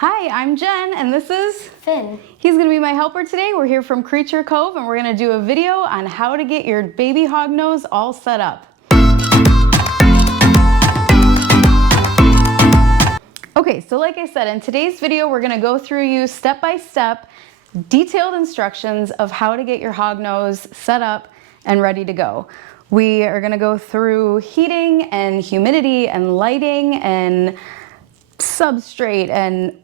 Hi, I'm Jen, and this is Finn. He's going to be my helper today. We're here from Creature Cove, and we're going to do a video on how to get your baby hognose all set up. Okay, so like I said, in today's video, we're going to go through you step-by-step, detailed instructions of how to get your hognose set up and ready to go. We are going to go through heating and humidity and lighting and substrate and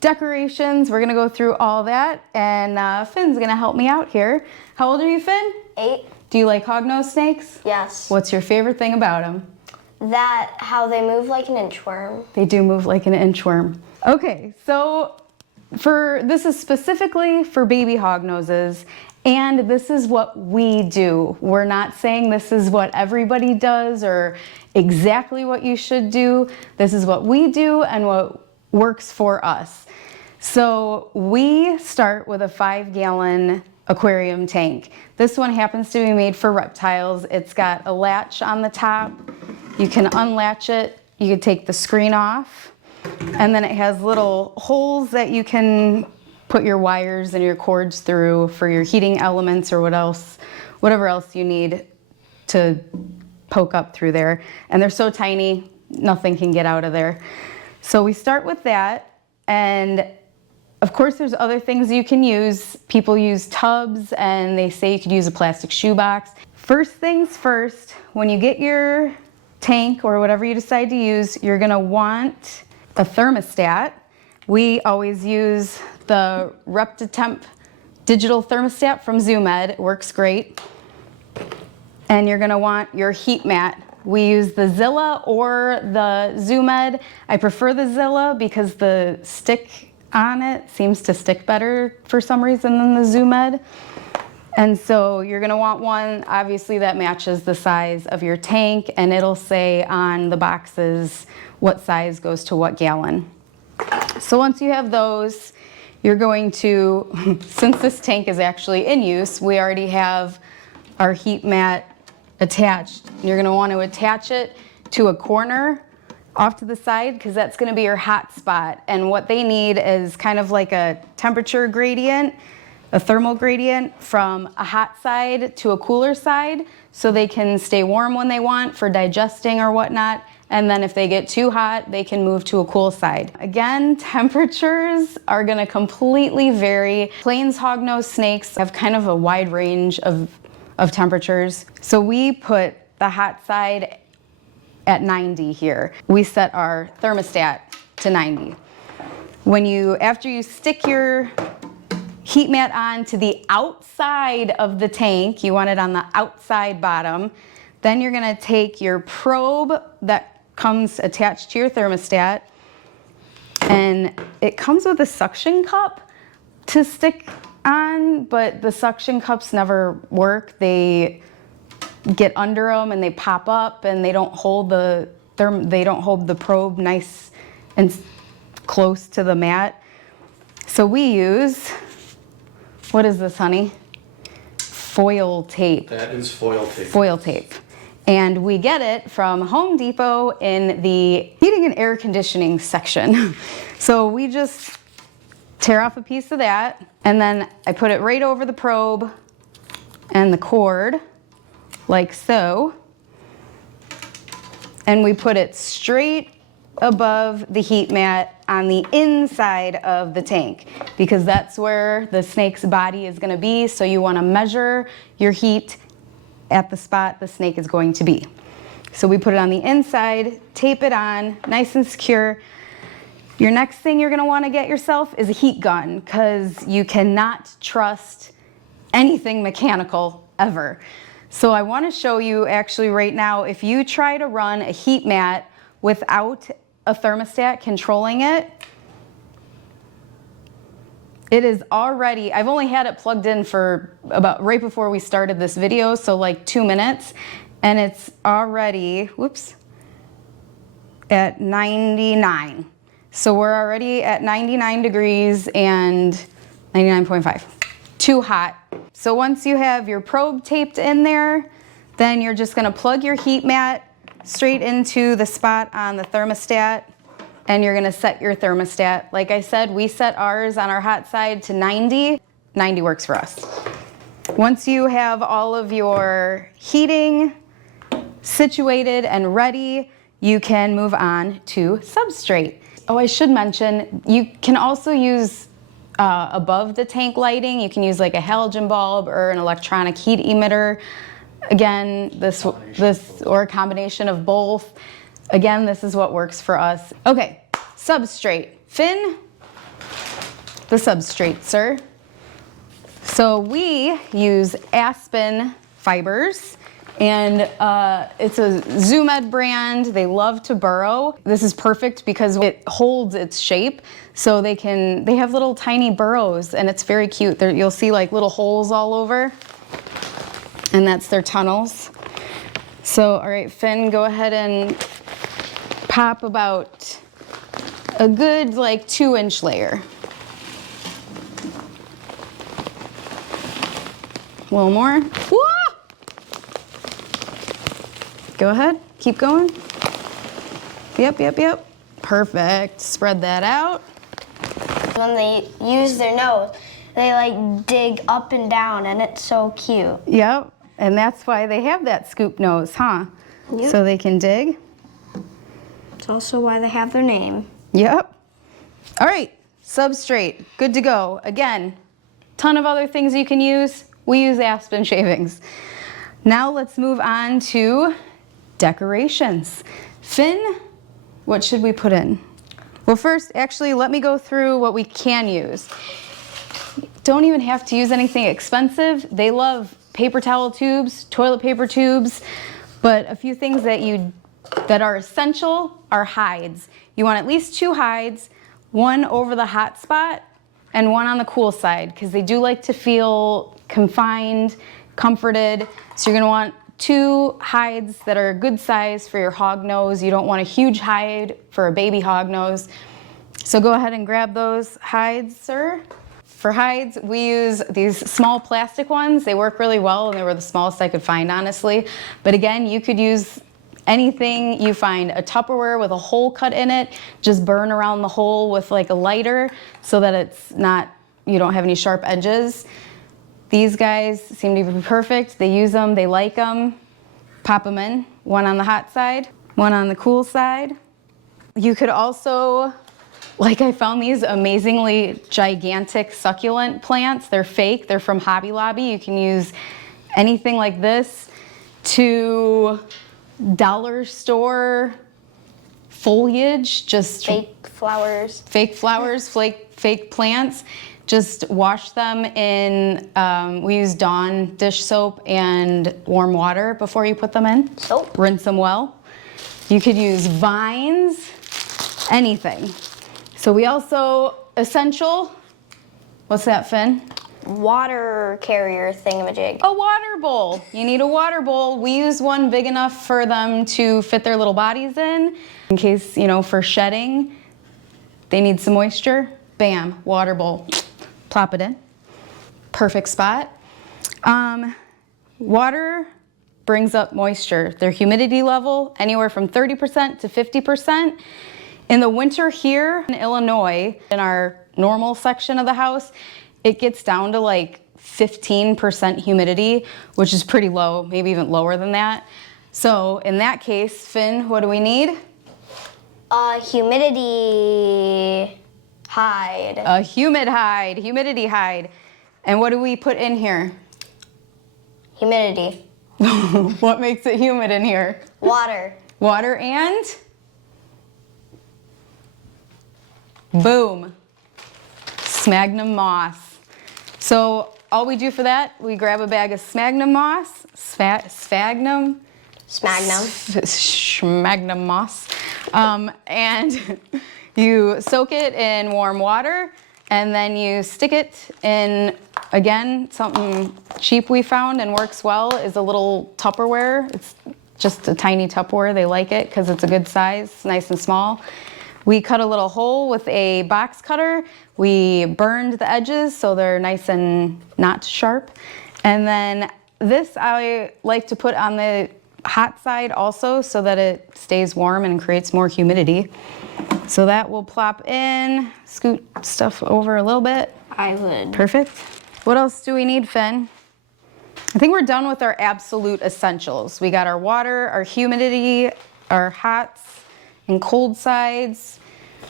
decorations. We're gonna go through all that, and Finn's gonna help me out here. How old are you, Finn? 8. Do you like hognose snakes? Yes. What's your favorite thing about them? That how they move like an inchworm. They do move like an inchworm. Okay, so this is specifically for baby hognoses, and this is what we do. We're not saying this is what everybody does or exactly what you should do. This is what we do and what works for us. So we start with a 5-gallon aquarium tank. This one happens to be made for reptiles. It's got a latch on the top. You can unlatch it. You can take the screen off. And then it has little holes that you can put your wires and your cords through for your heating elements or whatever else you need to poke up through there. And they're so tiny, nothing can get out of there. So we start with that, and of course there's other things you can use. People use tubs, and they say you could use a plastic shoebox. First things first, when you get your tank or whatever you decide to use, you're gonna want a thermostat. We always use the ReptiTemp digital thermostat from ZooMed. It works great. And you're gonna want your heat mat. We use the Zilla or the ZooMed. I prefer the Zilla because the stick on it seems to stick better for some reason than the ZooMed. And so you're gonna want one, obviously, that matches the size of your tank, and it'll say on the boxes what size goes to what gallon. So once you have those, you're going to, since this tank is actually in use, we already have our heat mat attached. You're gonna want to attach it to a corner off to the side because that's gonna be your hot spot. And what they need is kind of like a temperature gradient, a thermal gradient from a hot side to a cooler side so they can stay warm when they want for digesting or whatnot. And then if they get too hot, they can move to a cool side. Again, temperatures are gonna completely vary. Plains hognose snakes have kind of a wide range of temperatures. So we put the hot side at 90 here. We set our thermostat to 90. After you stick your heat mat on to the outside of the tank, you want it on the outside bottom, then you're gonna take your probe that comes attached to your thermostat, and it comes with a suction cup to stick on, but the suction cups never work. They get under them and they pop up, and they don't hold the probe nice and close to the mat. So we use, what is this, honey? Foil tape. That is foil tape. Foil tape. And we get it from Home Depot in the heating and air conditioning section. So we just tear off a piece of that, and then I put it right over the probe and the cord, like so. And we put it straight above the heat mat on the inside of the tank because that's where the snake's body is gonna be. So you wanna measure your heat at the spot the snake is going to be. So we put it on the inside, tape it on, nice and secure. Your next thing you're gonna wanna get yourself is a heat gun because you cannot trust anything mechanical ever. So I wanna show you actually right now, if you try to run a heat mat without a thermostat controlling it, it is already, I've only had it plugged in for about right before we started this video, so like 2 minutes, and it's already, whoops, at 99. So we're already at 99 degrees and 99.5. Too hot. So once you have your probe taped in there, then you're just gonna plug your heat mat straight into the spot on the thermostat and you're gonna set your thermostat. Like I said, we set ours on our hot side to 90. 90 works for us. Once you have all of your heating situated and ready, you can move on to substrate. Oh, I should mention, you can also use above the tank lighting, you can use like a halogen bulb or an electronic heat emitter. Again, this or a combination of both. Again, this is what works for us. Okay, substrate. Finn, the substrate, sir. So we use aspen fibers, and it's a ZoomEd brand. They love to burrow. This is perfect because it holds its shape, so they have little tiny burrows, and it's very cute. You'll see like little holes all over, and that's their tunnels. So, all right, Finn, go ahead and pop about a good like 2-inch layer. A little more. Whoa! Go ahead, keep going. Yep. Perfect, spread that out. When they use their nose, they like dig up and down, and it's so cute. Yep, and that's why they have that scoop nose, huh? Yep. So they can dig. It's also why they have their name. Yep. All right, substrate, good to go. Again, ton of other things you can use. We use aspen shavings. Now let's move on to decorations. Finn, what should we put in? Well, first, actually, let me go through what we can use. Don't even have to use anything expensive. They love paper towel tubes, toilet paper tubes, but a few things that are essential are hides. You want at least 2 hides, one over the hot spot and one on the cool side, because they do like to feel confined, comforted. So you're gonna want 2 hides that are a good size for your hog nose. You don't want a huge hide for a baby hog nose. So go ahead and grab those hides, sir. For hides, we use these small plastic ones. They work really well, and they were the smallest I could find, honestly. But again, you could use anything you find. A Tupperware with a hole cut in it, just burn around the hole with like a lighter so that you don't have any sharp edges. These guys seem to be perfect. They use them, they like them. Pop them in, one on the hot side, one on the cool side. You could also, like I found these amazingly gigantic succulent plants. They're fake, they're from Hobby Lobby. You can use anything like this to dollar store foliage, just Fake flowers, fake plants. Just wash them in, we use Dawn dish soap and warm water before you put them in. Soap. Rinse them well. You could use vines, anything. So we also, essential, what's that, Finn? water carrier thingamajig. A water bowl. You need a water bowl. We use one big enough for them to fit their little bodies in case, for shedding, they need some moisture. Bam, water bowl. Plop it in. Perfect spot. Water brings up moisture. Their humidity level, anywhere from 30% to 50%. In the winter here in Illinois, in our normal section of the house, it gets down to like 15% humidity, which is pretty low, maybe even lower than that. So in that case, Finn, what do we need? Humidity hide. A humidity hide. And what do we put in here? Humidity. What makes it humid in here? Water. Water and? Boom. Sphagnum moss. So all we do for that, we grab a bag of sphagnum moss, sphagnum moss, and you soak it in warm water, and then you stick it in, again, something cheap we found and works well is a little Tupperware. It's just a tiny Tupperware. They like it because it's a good size, nice and small. We cut a little hole with a box cutter. We burned the edges so they're nice and not sharp. And then this I like to put on the hot side also so that it stays warm and creates more humidity. So that will plop in, scoot stuff over a little bit. I would. Perfect. What else do we need, Finn? I think we're done with our absolute essentials. We got our water, our humidity, our hots and cold sides.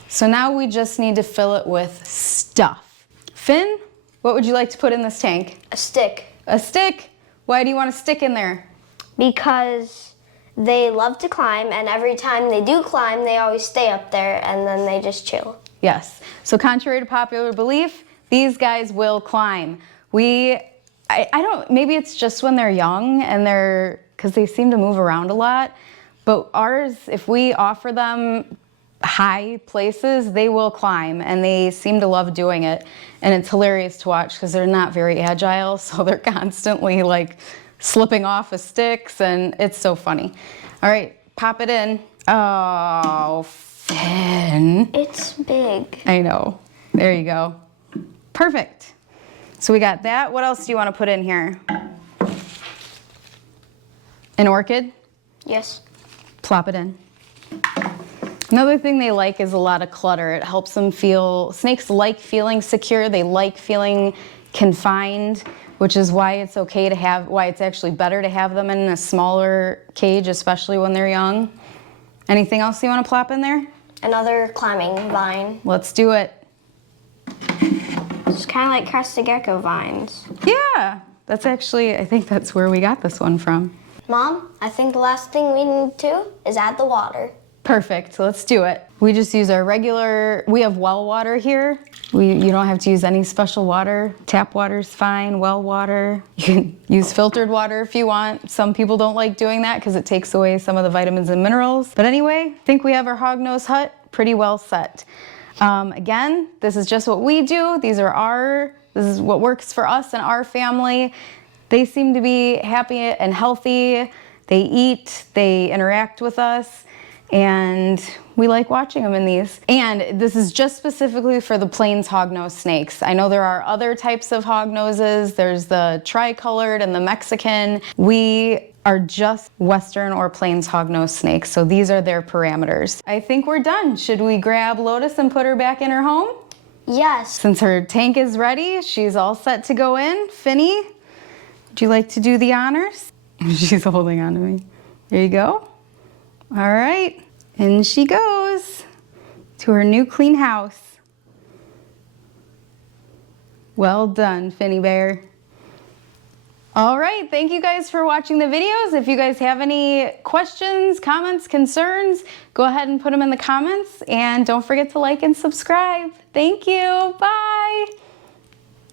So now we just need to fill it with stuff. Finn, what would you like to put in this tank? A stick. A stick? Why do you want a stick in there? Because they love to climb, and every time they do climb, they always stay up there, and then they just chill. Yes. So contrary to popular belief, these guys will climb. I don't, maybe it's just when they're young and because they seem to move around a lot, but ours, if we offer them high places, they will climb, and they seem to love doing it. And it's hilarious to watch because they're not very agile, so they're constantly like slipping off of sticks, and it's so funny. All right, pop it in. Oh, Finn. It's big. I know. There you go. Perfect. So we got that. What else do you want to put in here? An orchid? Yes. Plop it in. Another thing they like is a lot of clutter. It helps them feel, snakes like feeling secure. They like feeling confined, which is why it's okay to have, why it's actually better to have them in a smaller cage, especially when they're young. Anything else you want to plop in there? Another climbing vine. Let's do it. It's kind of like crested gecko vines. Yeah, that's actually, I think that's where we got this one from. Mom, I think the last thing we need to is add the water. Perfect, let's do it. We just use our regular, we have well water here. You don't have to use any special water. Tap water's fine, well water. You can use filtered water if you want. Some people don't like doing that because it takes away some of the vitamins and minerals. But anyway, I think we have our hognose hut pretty well set. Again, this is just what we do. This is what works for us and our family. They seem to be happy and healthy. They eat, they interact with us, and we like watching them in these. And this is just specifically for the plains hognose snakes. I know there are other types of hognoses. There's the tricolored and the Mexican. We are just Western or plains hognose snakes, so these are their parameters. I think we're done. Should we grab Lotus and put her back in her home? Yes. Since her tank is ready, she's all set to go in. Finny, would you like to do the honors? She's holding on to me. There you go. All right, in she goes to her new clean house. Well done, Finny Bear. All right, thank you guys for watching the videos. If you guys have any questions, comments, concerns, go ahead and put them in the comments, and don't forget to like and subscribe. Thank you, bye.